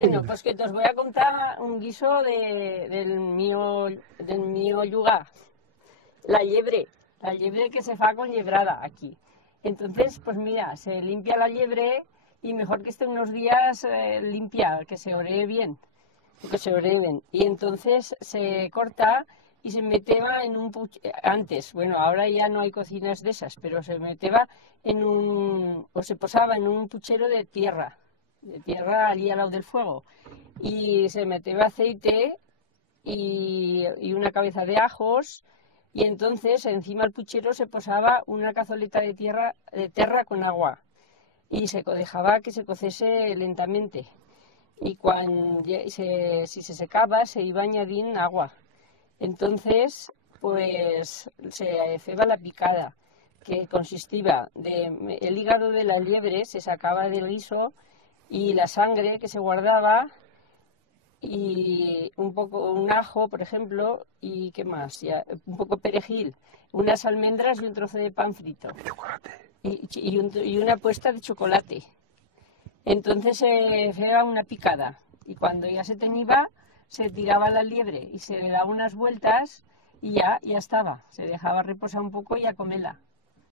Bueno, pues que os voy a contar un guiso del mío lugar. La liebre que se fa con llebrada aquí. Entonces, pues mira, se limpia la liebre y mejor que esté unos días limpia, que se oree bien, que se oreen. Y entonces se corta y se meteba en un antes, bueno, ahora ya no hay cocinas de esas, pero se meteba o se posaba en un puchero de tierra allí al lado del fuego, y se meteba aceite y una cabeza de ajos, y entonces encima del puchero se posaba una cazoleta de tierra con agua, y dejaba que se cociese lentamente. Y cuando si se secaba, se iba añadiendo agua. Entonces, pues se feba la picada, que consistía de el hígado de la liebre se sacaba del guiso, y la sangre que se guardaba, y un ajo, por ejemplo, y qué más, ya, un poco de perejil, unas almendras y un trozo de pan frito. Y chocolate. Y una puesta de chocolate. Entonces se hacía una picada, y cuando ya se tenía, se tiraba la liebre y se le daba unas vueltas, y ya estaba. Se dejaba reposar un poco y a comerla.